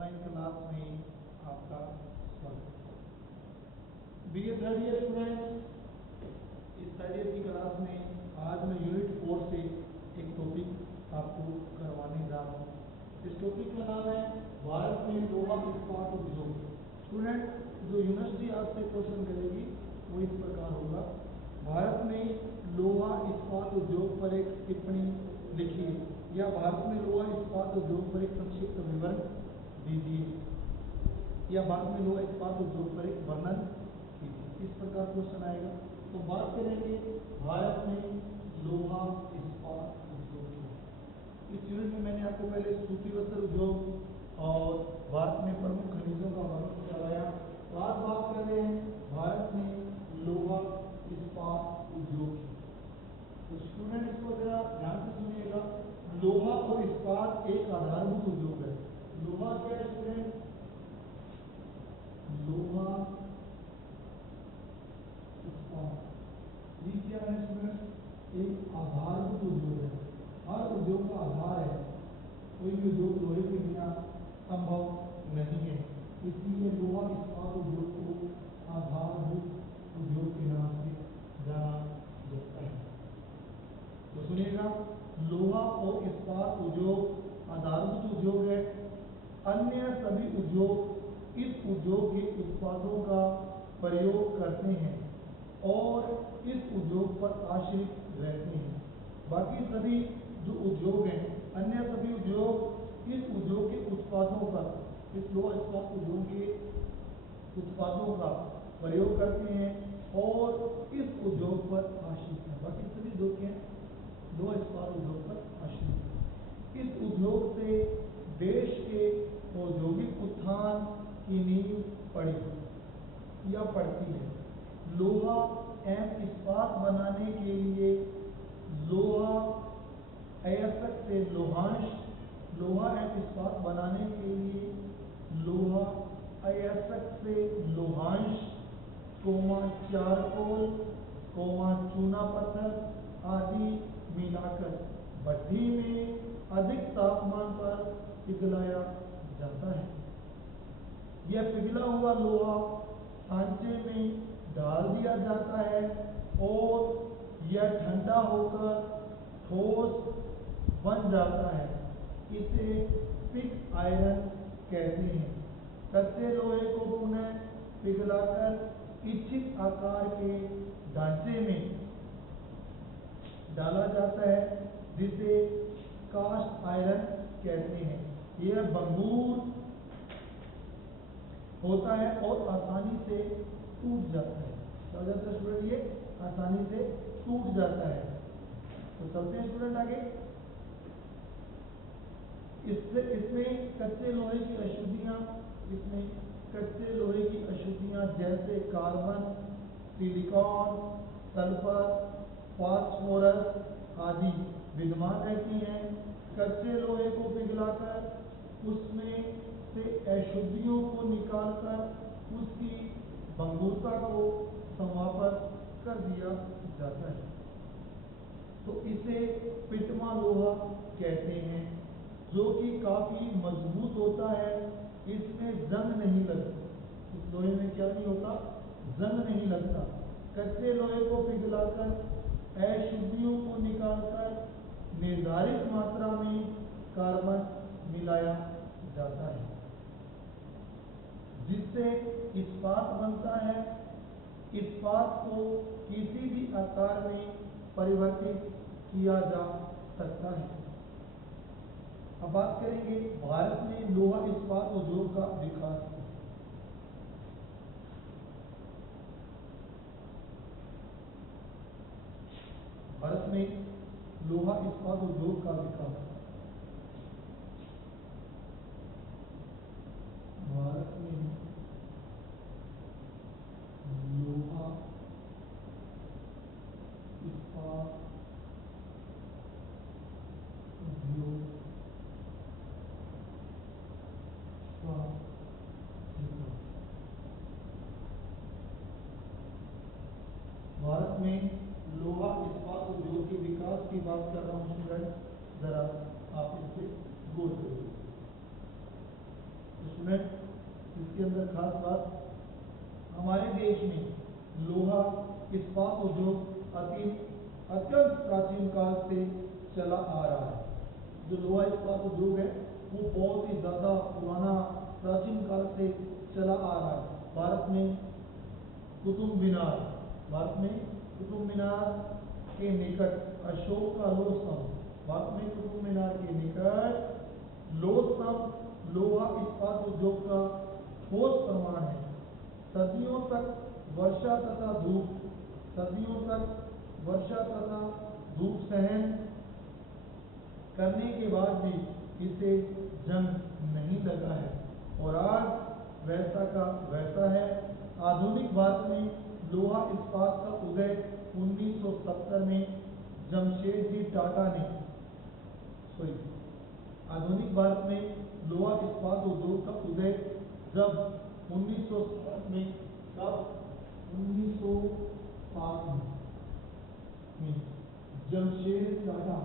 Online class में आपका स्वागत है। बीए थर्ड ईयर स्टूडेंट्स, इस थर्ड ईयर की क्लास में आज मैं यूनिट 4 से एक टॉपिक आपको करवाने जा रहा हूँ। इस टॉपिक का नाम है भारत में लोहा इस्पात उद्योग। स्टूडेंट, जो यूनिवर्सिटी आपसे क्वेश्चन करेगी वो इस प्रकार होगा, भारत में लोहा इस्पात उद्योग पर एक टिप्पणी लिखिए, या भारत में लोहा इस्पात उद्योग पर एक संक्षिप्त विवरण दीजिए, या भारत में लोहा इस्पात उद्योग पर एक वर्णन कीजिए। इस प्रकार क्वेश्चन आएगा। तो बात करेंगे भारत में लोहा इस्पात उद्योग की। इस यूनिट में मैंने आपको पहले सूती वस्त्र उद्योग और भारत में प्रमुख खनिजों का वर्णन कराया। तो आज बात कर रहे हैं भारत में लोहा इस्पात उद्योग की। तो स्टूडेंट इसको जरा ध्यान से सुनिएगा। लोहा और इस्पात एक आधारभूत उद्योग है। लोहा क्या है स्टूडेंट? लोहा इस्पात, ये क्या है स्टूडेंट? एक आधारभूत उद्योग है। हर उद्योग का आधार है, कोई भी उद्योग लोहे के बिना संभव नहीं है। इसलिए लोहा इस्पात उद्योग को आधारभूत उद्योग के नाम से जाना जाता है। तो सुनिएगा, लोहा और इस्पात उद्योग आधारभूत उद्योग है। अन्य सभी उद्योग इस उद्योग के उत्पादों का प्रयोग करते हैं और इस उद्योग पर आश्रित रहते हैं। बाकी सभी जो उद्योग हैं, अन्य सभी उद्योग इस उद्योग के उत्पादों पर, इस लोहा इस्पात उद्योग के उत्पादों का प्रयोग करते हैं और इस उद्योग पर आश्रित हैं। बाकी सभी उद्योग के लोहा इस्पात उद्योग पर आश्रित हैं। इस उद्योग से देश के औद्योगिक उत्थान की नींव पड़ी या पड़ती है। लोहा एवं इस्पात बनाने के लिए लोहा अयस्क से लोहांश, लोहा एवं इस्पात बनाने के लिए लोहा अयस्क से लोहांश, चारकोल, चूना पत्थर आदि मिलाकर भट्टी में अधिक तापमान पर पिघलाया जाता है। यह पिघला हुआ लोहा सांचे में डाल दिया जाता है और यह ठंडा होकर ठोस बन जाता है। इसे पिग आयरन कहते हैं। कच्चे लोहे को पुनः पिघलाकर इच्छित आकार के ढांचे में डाला जाता है, जिसे कास्ट आयरन कहते हैं। यह भंगुर होता है और आसानी से टूट जाता है। क्या हो जाता है स्टूडेंट? ये आसानी से टूट जाता है। तो चलते हैं स्टूडेंट आगे। इसमें कच्चे लोहे की अशुद्धियां, इसमें कच्चे लोहे की अशुद्धियां जैसे कार्बन, सिलिकॉन, सल्फर, फास्फोरस आदि विद्यमान रहती हैं। कच्चे लोहे को पिघलाकर उसमें से अशुद्धियों को निकालकर उसकी भंगुरता को समाप्त कर दिया जाता है। तो इसे पिटमा लोहा कहते हैं, जो कि काफी मजबूत होता है। इसमें जंग नहीं लगती। इस लोहे में क्या नहीं होता? जंग नहीं लगता। कच्चे लोहे को पिघलाकर अशुद्धियों को निकालकर निर्धारित मात्रा में कार्बन मिलाया जाता है, जिससे इस्पात बनता है। इस्पात को किसी भी आकार में परिवर्तित किया जा सकता है। अब बात करेंगे भारत में लोहा इस्पात उद्योग का विकास। भारत में लोहा इस्पात उद्योग का विकास। भारत में लोहा इस्पात उद्योग का विकास। भारत में लोहा इस्पात उद्योग के विकास की बात कर रहा हूं स्टूडेंट, जरा आप इस पे गौर करिए। स्टूडेंट इसके अंदर खास बात, हमारे देश में लोहा इस्पात उद्योग अत्यंत प्राचीन काल से चला आ रहा है। जो लोहा इस्पात उद्योग है वो बहुत ही ज्यादा पुराना प्राचीन काल से चला आ रहा है। भारत में कुतुब मीनार के निकट अशोक का लोह स्तंभ, भारत में कुतुब मीनार के निकट लोह स्तंभ लोहा इस्पात उद्योग का ठोस प्रमाण है। सदियों तक वर्षा तथा धूप सहन करने के बाद भी इसे जंग नहीं लगा है और आज वैसा का वैसा है। आधुनिक भारत में लोहा इस्पात का उदय 1970 में जमशेदजी टाटा ने आधुनिक भारत में लोहा इस्पात उद्योग का उदय जब 1960 में 1960 में जमशेद टाटा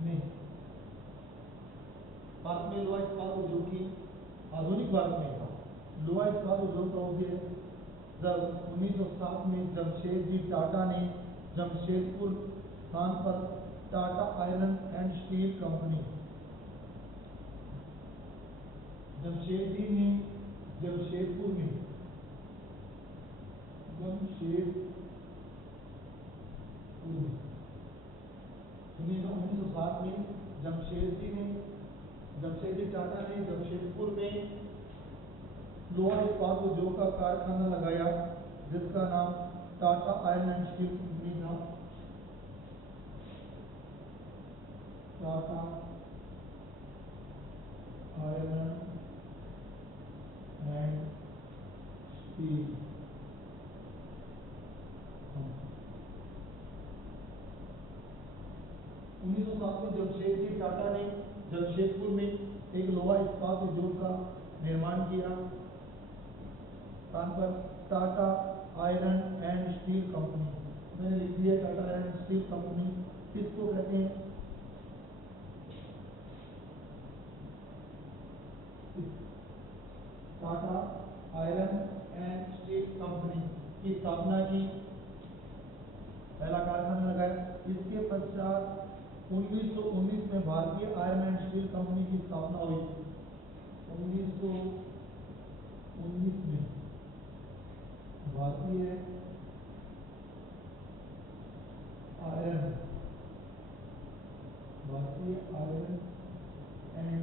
ने भारत में लोहा इस्पात उद्योग की आधुनिक भारत में लोहा इस्पात उद्योग का उदय जब 1960 में जमशेदजी टाटा ने जमशेदपुर स्थान पर Tata iron and steel company Jamsetji ने जमशेदपुर में 1960 में जमशेदजी टाटा ने जमशेदपुर में लोहा इस्पात उद्योग का कारखाना लगाया जिसका नाम Tata iron and steel company था। टाटा आयरन एंड स्टील 1907 में जमशेदजी टाटा ने जमशेदपुर में एक लोहा इस्पात उद्योग का निर्माण किया। स्थान पर Tata iron and steel company मैंने लिख दिया। Tata iron and steel company किसको कहते हैं? Tata iron and steel company की स्थापना की, पहला कारखाना लगाया। इसके पश्चात 1919 में भारतीय आयरन एंड स्टील कंपनी की स्थापना हुई। 1919 में भारतीय आयरन एंड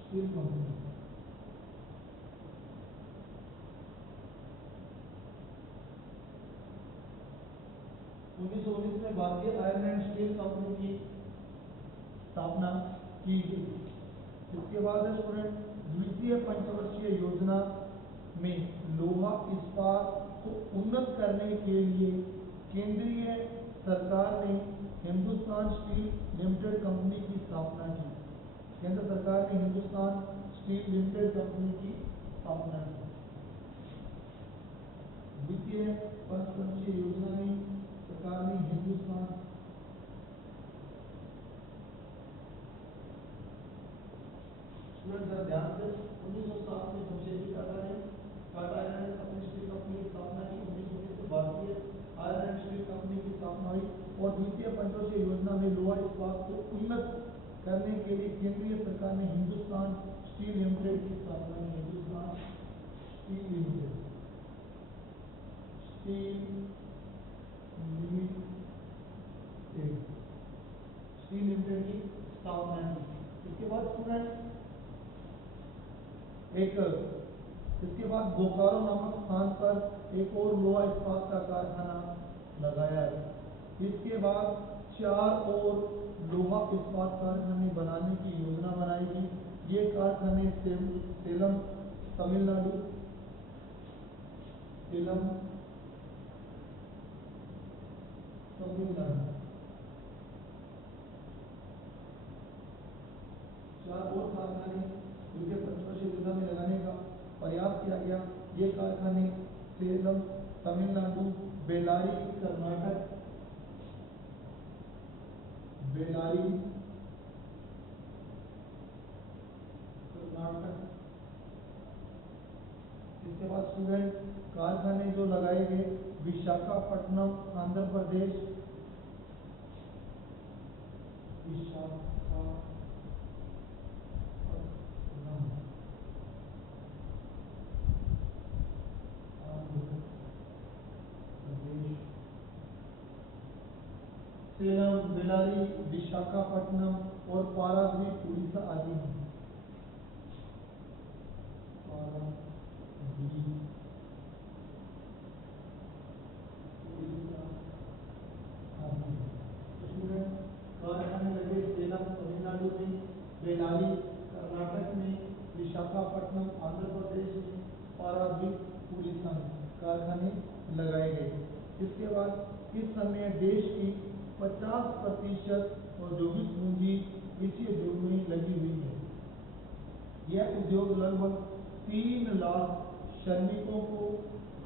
स्टील कंपनी 1919 में भारतीय आयरन एंड स्टील कंपनी की स्थापना की गई। इसके बाद स्टूडेंट द्वितीय पंचवर्षीय योजना में लोहा इस्पात को उन्नत करने के लिए केंद्रीय सरकार ने हिंदुस्तान स्टील लिमिटेड कंपनी की स्थापना की। केंद्र सरकार ने हिंदुस्तान स्टील लिमिटेड कंपनी की स्थापना की। द्वितीय पंचवर्षीय योजना में सरकार ने हिंदुस्तान ध्यान से 1907 में जमशेदजी टाटा ने टाटा आयरन एंड अपनी स्टील कंपनी की स्थापना की। 1919 में भारतीय आयरन एंड स्टील कंपनी की स्थापना हुई और द्वितीय पंचवर्षीय योजना में लोहा इस्पात को उन्नत करने के लिए केंद्रीय सरकार ने हिंदुस्तान स्टील लिमिटेड की स्थापना की। हिंदुस्तान स्टील लिमिटेड की स्थापना की। इसके बाद स्टूडेंट इसके बाद बोकारो नामक स्थान पर एक और लोहा इस्पात का कारखाना लगाया। इसके बाद 4 और लोहा इस्पात कारखाने बनाने की योजना बनाई गई। ये कारखाने सेलम तमिलनाडु 4 और कारखाने द्वितीय गया। ये कारखाने सेलम तमिलनाडु, बेल्लारी कर्नाटक, बेल्लारी कर्नाटक। इसके बाद स्टूडेंट कारखाने जो लगाए गए विशाखापट्टनम आंध्र प्रदेश, विशाखापट्टनम आंध्र प्रदेश, सेलम, बेल्लारी, विशाखापट्टनम और पारादीप उड़ीसा आदि में। कारखाने लगे सेलम तमिलनाडु में, बेल्लारी कर्नाटक में, विशाखापट्टनम आंध्र प्रदेश में, पारादीप उड़ीसा में कारखाने लगाए गए। इसके बाद इस समय देश की 50% औद्योगिक पूंजी कृषि उद्योग में लगी हुई है। यह उद्योग लगभग 3 लाख श्रमिकों को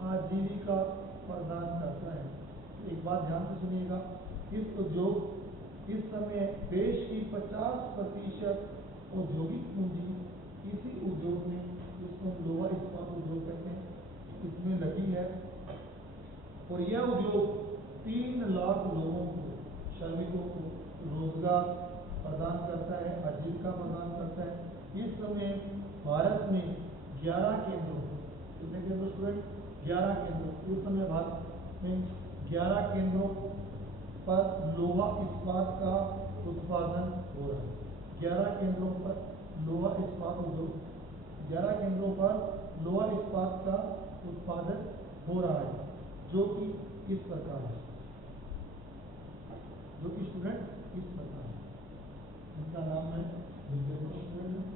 आजीविका प्रदान करता है। एक बात ध्यान से सुनिएगा, इस समय देश की 50% औद्योगिक पूंजी इसी उद्योग में, इसको लोहा इस्पात उद्योग कहते हैं, इसमें लगी है। और यह उद्योग 3 लाख लोगों को, श्रमिकों को रोजगार प्रदान करता है, आजीविका प्रदान करता है। इस समय भारत में 11 केंद्रों, कितने केंद्र स्टूडेंट? 11 केंद्रों। इस समय भारत में 11 केंद्रों पर लोहा इस्पात का उत्पादन हो रहा है। 11 केंद्रों पर लोहा इस्पात उद्योग, 11 केंद्रों पर लोहा इस्पात का उत्पादन हो रहा है, जो कि इस प्रकार है, जो कि स्टूडेंट इस प्रकार है। इनका नाम है स्टूडेंट।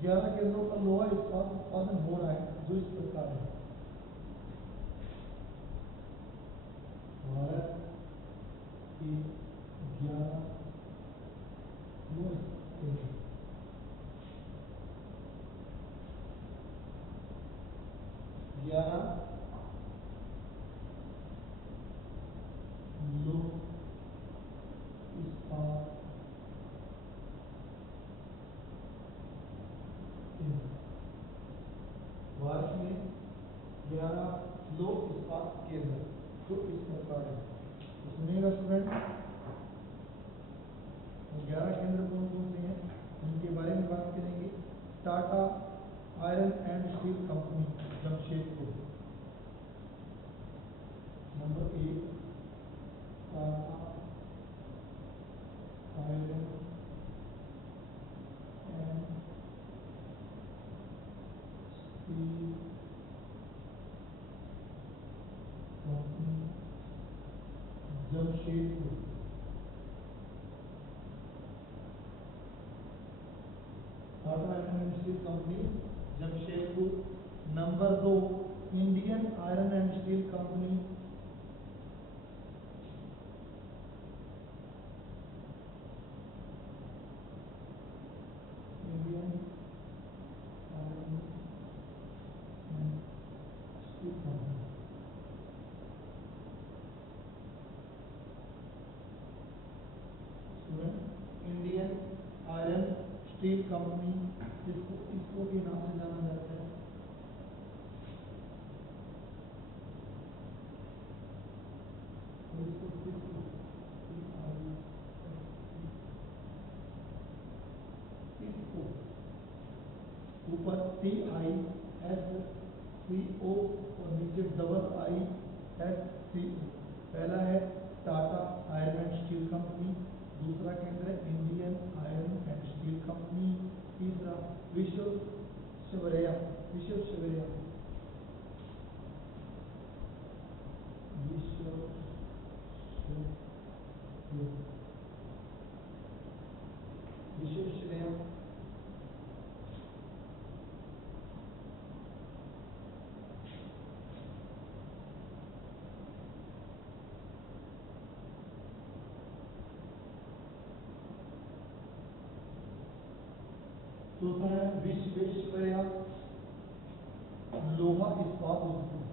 11 केंद्रों पर लोहा इस्पात उत्पादन हो रहा है, जो इस प्रकार है। भारत के 11 लोहा केंद्र, 11 लोह इस्पात भारत में 11 लोह इस्पात केंद्र, जो इस प्रकार है। तो सुनिएगा स्टूडेंट, 11 केंद्र कौन कौन से हैं, उनके बारे में बात करेंगे। Tata iron and steel company Jamshedpur, number 1 Tata iron and steel company Jamshedpur. Tata iron and steel company Jamshedpur. Number 2 Indian iron and steel company, Indian iron and steel company. Indian iron steel company, इसको भी नाम से जाना जाता है। ऊपर TISCO और नीचे IISCO। पहला है Tata iron and steel company, दूसरा केंद्र है Indian iron and steel company, तीसरा विश्वेश्वरैया चौथा है विश्वेश्वरैया लोहा इस्पात उद्योग।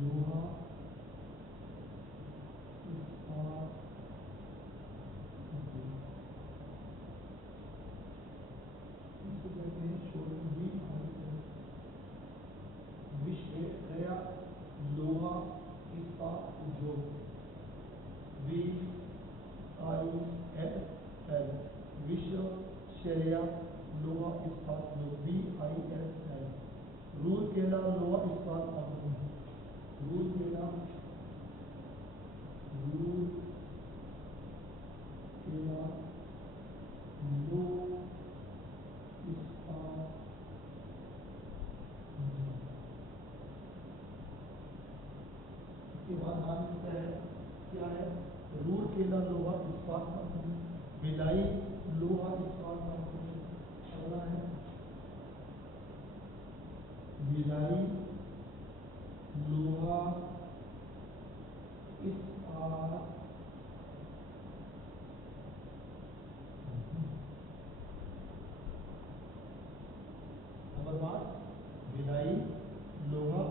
लोहा इस्पात उद्योग, इसको कहते हैं विश्वेश्वरैया लोहा इस्पात उद्योग, VISL, विश्वेश्वरैया लोहा इस्पात उद्योग, VISL। रूरकेला लोहा इस्पात कंपनी, रूरकेला लो इस्पात। इसके बाद नाम लिखता है क्या है, रूरकेला लोहा इस्पात कंपनी, भिलाई लोहा इस्पात कंपनी। अगला है भिलाई लोहा इस्पात। नंबर 5 भिलाई लोहा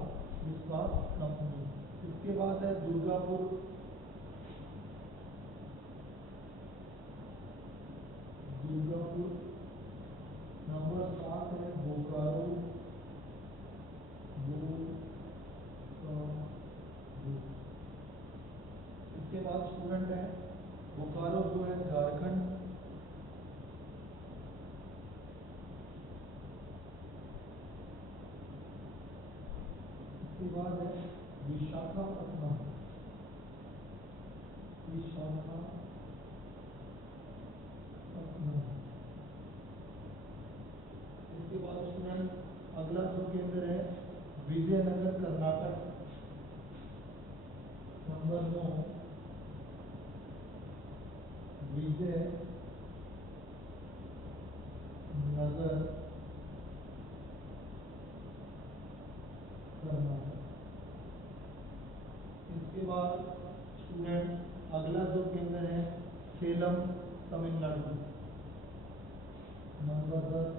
इस्पात कंपनी। इसके बाद है दुर्गापुर, नंबर 7 है बोकारो, इसके बाद स्टूडेंट है बोकारो जो है झारखंड, इसके बाद है विशाखापट्टनम, इसके बाद स्टूडेंट अगला जो केंद्र है विजयनगर कर्नाटक, नंबर 9 विजयनगर कर्नाटक। इसके बाद स्टूडेंट अगला जो केंद्र है सेलम तमिलनाडु, नंबर 10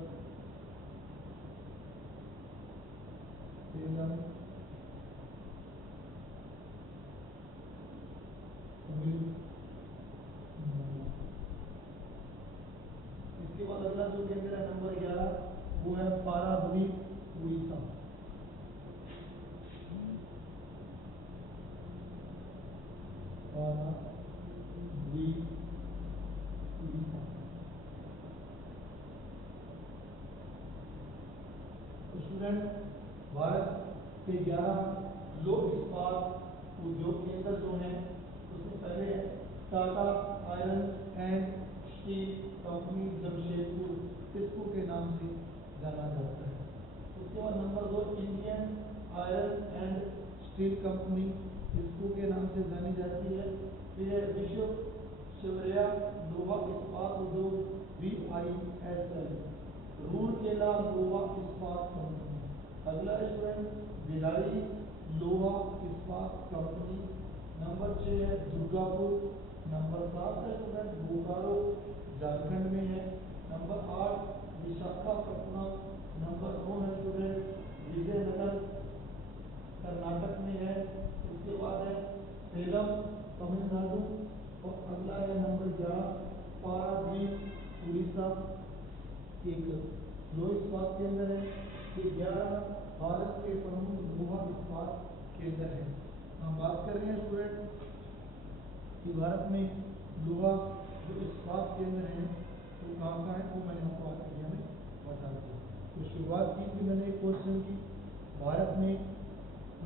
सेलम तमिलनाडु। इसके बाद अगला जो केंद्र है नंबर 11 वो है पारादीप उड़ीसा, पारादीप उड़ीसा। तो स्टूडेंट भारत के 11 लोक इस्पात उद्योग केंद्र जो हैं उसमें पहले Tata iron and steel company Jamshedpur, TISCO के नाम से जाना जाता है। उसके बाद number 2 Indian iron and steel company, TISCO के नाम से जानी जाती है। फिर विश्वेश्वरैया लोहा इस्पात उद्योग, VISL, रूरकेला लोहा इस्पात कंपनी। अगला स्टूडेंट भिलाई लोहा इस्पात कंपनी, नंबर 6 है दुर्गापुर, नंबर 7 है स्टूडेंट बोकारो झारखंड में है, नंबर 8 विशाखापट्टनम, नंबर 9 है स्टूडेंट विजयनगर कर्नाटक में है। उसके बाद है सेलम तमिलनाडु और अगला है नंबर 11 पारादीप उड़ीसा, एक लोह इस्पात केंद्र है। ये 11 भारत के प्रमुख लोहा इस्पात केंद्र है। हम बात कर रहे हैं स्टूडेंट कि भारत में लोहा जो इस्पात केंद्र है वो कहाँ कहाँ है, वो मैंने आपको आज वीडियो में बता दिया। तो शुरुआत की थी मैंने एक क्वेश्चन की, भारत में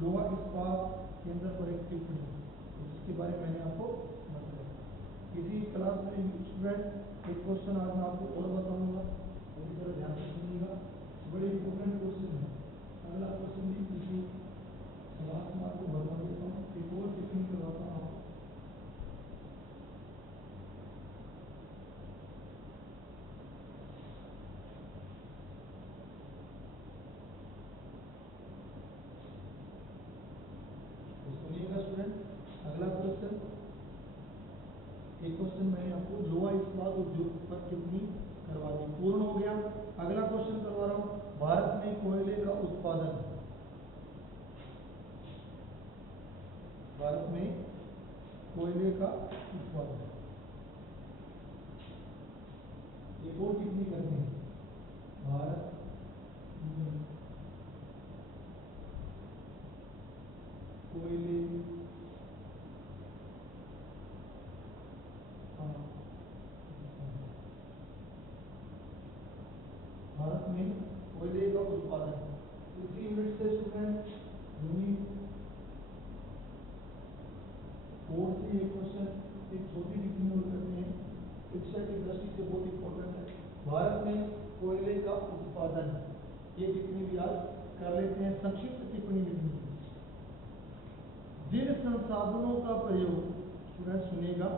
लोहा इस्पात केंद्र पर एक टिप्पणी, इसके बारे में मैंने आपको बताया। इसी क्लास में स्टूडेंट एक क्वेश्चन आज मैं आपको और बताऊंगा, पूरी तरह ध्यान से सुनिएगा, बड़े इंपॉर्टेंट क्वेश्चन है। अगला क्वेश्चन भी इसी क्लास में आपको बता देता हूँ, एक और टिप्पणी करवाता हूँ आपको। सुनिएगा स्टूडेंट, अगला क्वेश्चन, एक क्वेश्चन मैंने आपको लोहा इस्पात उद्योग पर टिप्पणी कोयले का उत्पादन। एक और टिप्पणी करते हैं, भारत में कोयले भारत में कोयले का उत्पादन। इसी यूनिट से स्टूडेंट यूनिट 4 से एक क्वेश्चन, एक छोटी टिप्पणी और करते हैं, शिक्षा की दृष्टि से बहुत इंपॉर्टेंट है। भारत में कोयले का उत्पादन, ये टिप्पणी भी आज कर लेते हैं, संक्षिप्त टिप्पणी लिखनी है। जिन संसाधनों का प्रयोग, स्टूडेंट सुनिएगा,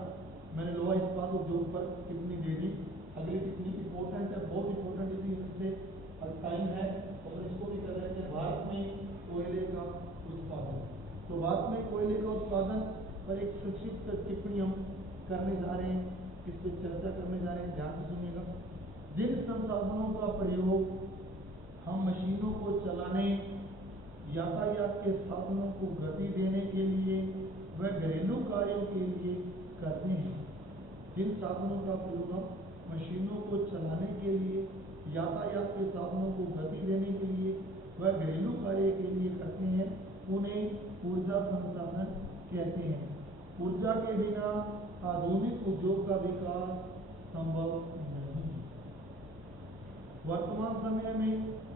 मैंने लोहा इस्पात उद्योग पर टिप्पणी दे दी। अगली टिप्पणी इंपॉर्टेंट है, बहुत इंपॉर्टेंट, इसी से टाइम है और इसको भी कर लेते हैं। भारत में कोयले का उत्पादन, तो भारत में कोयले का उत्पादन पर एक संक्षिप्त टिप्पणी हम करने जा रहे हैं, इस पर चर्चा करने जा रहे हैं, ध्यान से सुनिएगा। जिन संसाधनों का प्रयोग हम मशीनों को चलाने, यातायात के साधनों को गति देने के लिए व घरेलू कार्यों के लिए करते हैं, जिन साधनों का प्रयोग हम मशीनों को चलाने के लिए, यातायात के साधनों को गति देने के लिए व घरेलू कार्य के लिए करते हैं, उन्हें ऊर्जा संसाधन कहते हैं। ऊर्जा के बिना आधुनिक उद्योग का विकास संभव नहीं है। वर्तमान समय में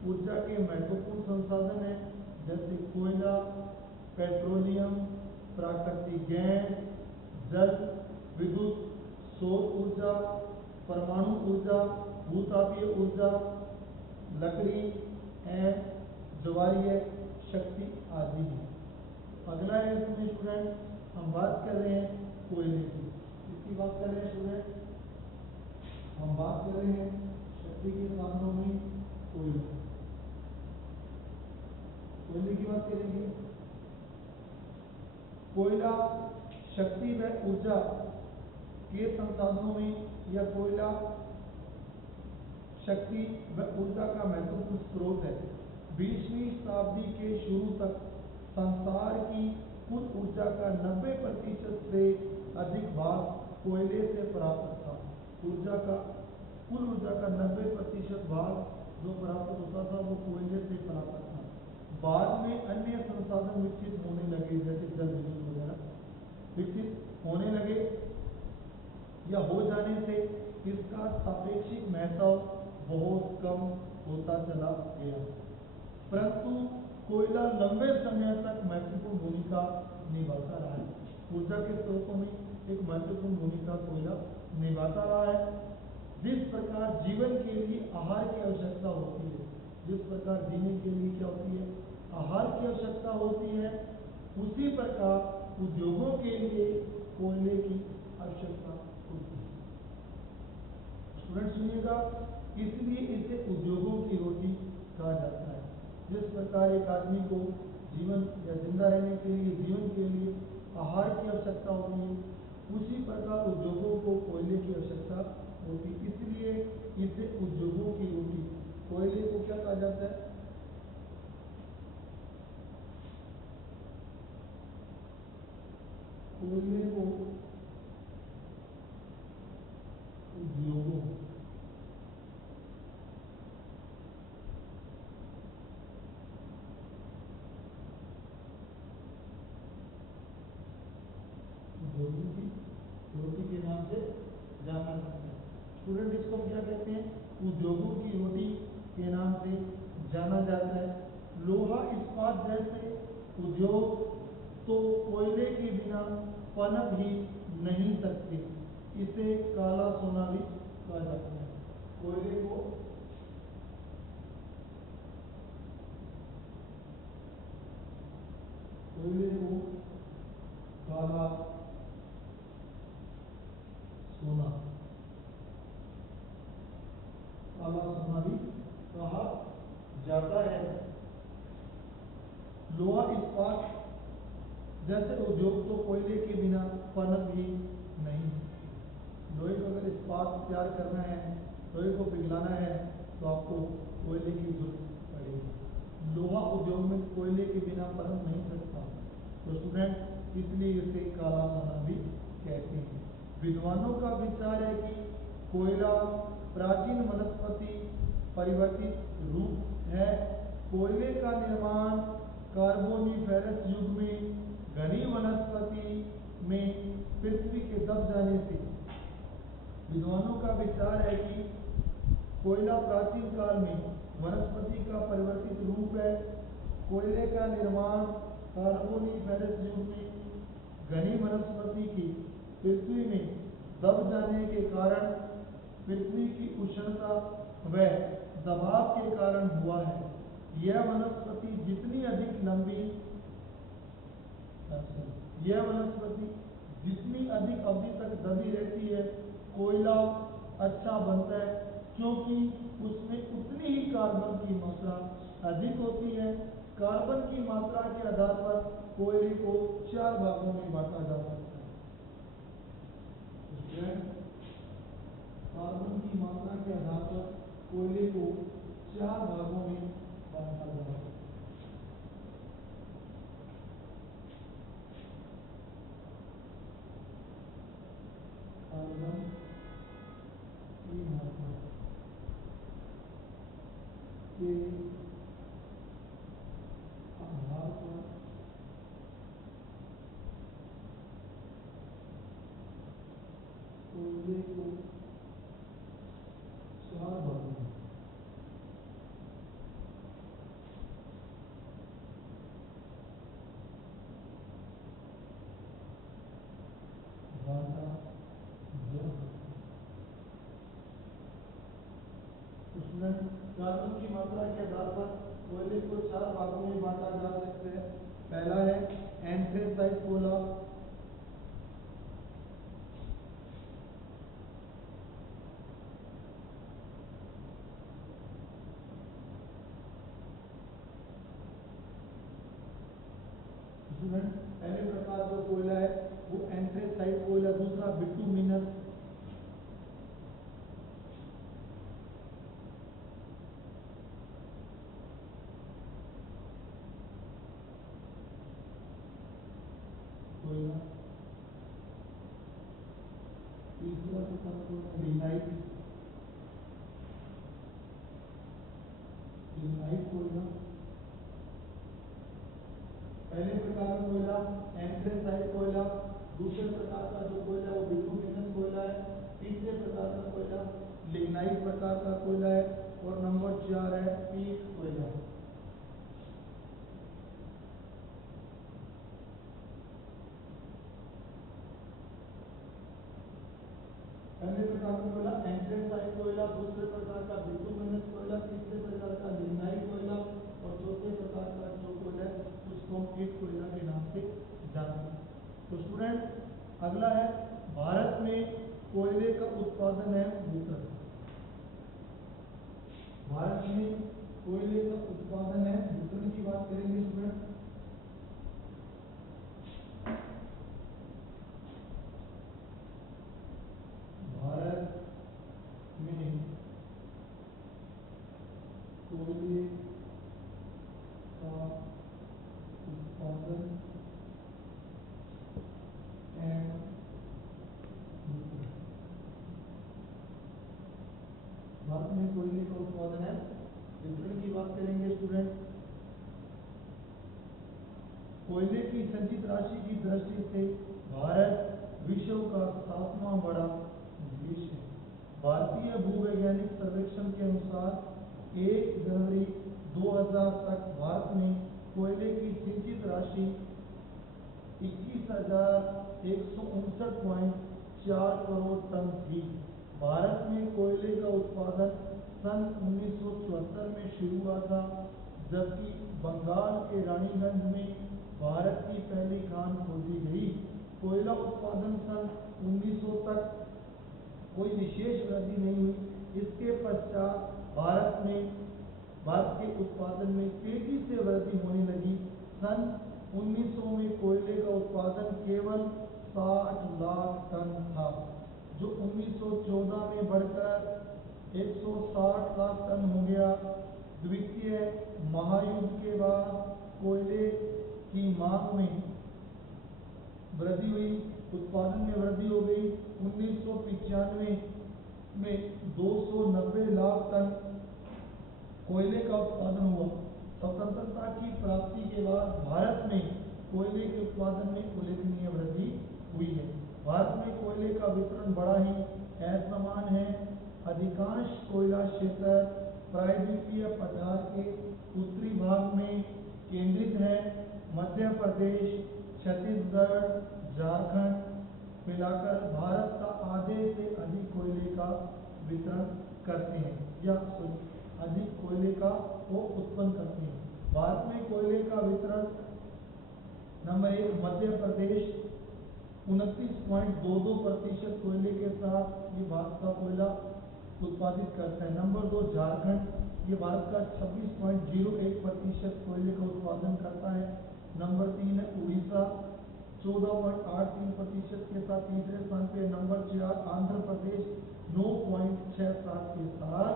ऊर्जा के महत्वपूर्ण संसाधन हैं, जैसे कोयला, पेट्रोलियम, प्राकृतिक गैस, जल, विद्युत, सौर ऊर्जा, परमाणु ऊर्जा, भूतापीय ऊर्जा, लकड़ी एवं ज्वारीय शक्ति आदि है। अगला है इसमें स्टूडेंट, हम बात कर रहे हैं कोयले की, किसकी बात कर रहे हैं स्टूडेंट? हम बात कर रहे हैं शक्ति के साधनों में कोयले, कोयले की बात करेंगे। कोयला शक्ति व ऊर्जा के संसाधनों में, या कोयला शक्ति व ऊर्जा का महत्वपूर्ण स्रोत है। 20वीं शताब्दी के शुरू तक संसार की कुल ऊर्जा का 90% से अधिक भाग कोयले से प्राप्त था। ऊर्जा का कुल ऊर्जा का 90% भाग जो प्राप्त होता था वो कोयले से प्राप्त था। बाद में अन्य संसाधन विकसित होने लगे, जैसे जल विद्युत वगैरह विकसित होने लगे या हो जाने से इसका सापेक्षिक महत्व बहुत कम होता चला गया, परंतु कोयला लंबे समय तक महत्वपूर्ण भूमिका निभाता रहा है। ऊर्जा के स्रोतों में एक महत्वपूर्ण भूमिका कोयला निभाता रहा है। जिस प्रकार जीवन के लिए आहार की आवश्यकता होती है, जिस प्रकार जीने के लिए क्या होती है, आहार की आवश्यकता होती है, उसी प्रकार उद्योगों के लिए कोयले की आवश्यकता होती है। स्टूडेंट सुनिएगा, इसलिए इसे उद्योगों की रोटी कहा जाता है। जिस प्रकार एक आदमी को जीवन या जिंदा रहने के लिए, जीवन के लिए आहार की आवश्यकता होती है, उसी प्रकार उद्योगों को कोयले की आवश्यकता होती है, इसलिए इसे उद्योगों की रोटी, कोयले को क्या कहा जाता है? कोयले को उद्योगों, उद्योगों की रोटी के नाम से जाना जाता है। स्टूडेंट इसको क्या कहते हैं? उद्योगों की रोटी के नाम से जाना जाता है। लोहा इस्पात जैसे उद्योग तो कोयले के बिना पनप ही नहीं सकते, इसे काला सोना भी कहा जाता है। कोयले को काला सोना, काला सोना भी कहा जाता है। लोहा इस्पात जैसे उद्योग तो कोयले के बिना पनप ही नहीं। लोहे को अगर इस्पात तैयार करना है, लोहे को पिघलाना है, तो आपको कोयले की जरूरत पड़ेगी। लोहा उद्योग में कोयले के बिना पनप नहीं सकता। तो स्टूडेंट इसलिए इसे काला सोना भी कहते हैं। विद्वानों का विचार है कि कोयला प्राचीन वनस्पति परिवर्तित रूप है। कोयले का निर्माण कार्बोनिफेरस युग में घनी वनस्पति में पृथ्वी के दब जाने से। विद्वानों का विचार है कि कोयला प्राचीन काल में वनस्पति का परिवर्तित रूप है। कोयले का निर्माण कार्बोनिफेरस युग में घनी वनस्पति की पृथ्वी में दब जाने के कारण पृथ्वी की उष्णता व दबाव के कारण हुआ है। यह वनस्पति जितनी अधिक अवधि तक दबी रहती है, कोयला अच्छा बनता है, क्योंकि उसमें उतनी ही कार्बन की मात्रा अधिक होती है। कार्बन की मात्रा के आधार पर कोयले को 4 भागों में बांटा जा सकता है। कार्बन की मात्रा के आधार पर कोयले को 4 भागों में बांटा जा सकता है। कार्बन की मात्रा के आधार पर कोयले को 4 भागों में बांटा जा सकता है। उसमें कार्बन की मात्रा के आधार पर कोयले को 4 भागों में बांटा जा सकता है। पहला है एंथ्रेसाइट कोयला, पहले प्रकार जो कोयला है वो एंथ्रेसाइट कोयला, दूसरा बिटुमिनस, कोयला, तीसरा प्रकार कोयला लिग्नाइट कोयला। पहले प्रकार का कोयला एंथ्रेसाइट कोयला, दूसरे प्रकार का जो कोयला है वो बिटुमिनस कोयला है, तीसरे प्रकार का कोयला लिग्नाइट प्रकार का कोयला है, और नंबर 4 है पीट कोयला। पहले प्रकार का कोयला एंथ्रेसाइट कोयला, दूसरे प्रकार का बिटुमिनस कोयला, तीसरे प्रकार का लिग्नाइट कोयला, और चौथे प्रकार का जो कोयला है उसको हम पीट कोयला के नाम से जानते हैं। तो स्टूडेंट अगला है भारत में कोयले का उत्पादन है वितरण। भारत में कोयले का उत्पादन है वितरण की बात करेंगे स्टूडेंट। भारत में कोयले का उत्पादन एंड भारत में कोयले का उत्पादन है वितरण की बात करेंगे स्टूडेंट। कोयले की संचित राशि की दृष्टि से भारत विश्व का 7वां बड़ा देश है। भारतीय भूवैज्ञानिक सर्वेक्षण के अनुसार 1 जनवरी 2000 तक भारत में कोयले की संचित राशि 21,159.4 करोड़ टन थी। भारत में कोयले का उत्पादन सन 1974 में शुरू हुआ था, जबकि बंगाल के रानीगंज में भारत की पहली खान खोदी गई। कोयला उत्पादन सन 1900 तक कोई विशेष वृद्धि नहीं हुई। इसके पश्चात भारत के उत्पादन में तेजी से वृद्धि होने लगी। सन 1900 में कोयले का उत्पादन केवल 60 लाख टन था, जो 1914 में बढ़कर 160 लाख टन हो गया। द्वितीय महायुद्ध के बाद कोयले की मांग में वृद्धि हुई, उत्पादन में वृद्धि हो गई। 1995 में 290 लाख टन कोयले का उत्पादन हुआ। स्वतंत्रता की प्राप्ति के बाद भारत में कोयले के उत्पादन में उल्लेखनीय वृद्धि हुई है। भारत में कोयले का वितरण बड़ा ही असमान है। अधिकांश कोयला क्षेत्र प्रायद्वीपीय पठार के उत्तरी भाग में केंद्रित है। मध्य प्रदेश, छत्तीसगढ़, झारखंड मिलाकर भारत का आधे से अधिक कोयले का वितरण करते हैं या अधिक कोयले का वो उत्पन्न करते हैं। भारत में कोयले का वितरण नंबर 1 मध्य प्रदेश 29.22% कोयले के साथ ये भारत का कोयला उत्पादित करता है। नंबर 2 झारखंड, ये भारत का 26.01% कोयले का उत्पादन करता है। नंबर 3 है उड़ीसा 14.83% के साथ तीसरे स्थान पे। नंबर 4 आंध्र प्रदेश 9.67 के साथ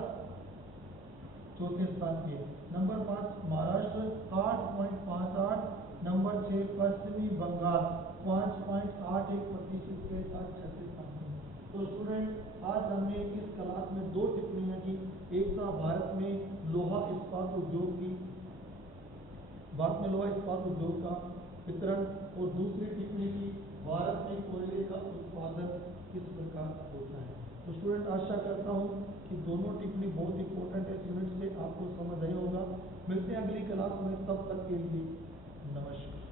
चौथे स्थान पे। नंबर 5 महाराष्ट्र 8.58। नंबर 6 पश्चिमी बंगाल 5.81% के साथ छठे स्थान पे। तो स्टूडेंट आज हमने इस क्लास में 2 टिप्पणियां की। एक था भारत में लोहा इस्पात उद्योग की, भारत में लोहा इस्पात उद्योग का वितरण, और दूसरी टिप्पणी की भारत में कोयले का उत्पादन किस प्रकार होता है। तो स्टूडेंट आशा करता हूँ कि दोनों टिप्पणी बहुत इंपॉर्टेंट है, इस यूनिट से आपको समझ आया होगा। मिलते हैं अगली क्लास में, तब तक के लिए नमस्कार।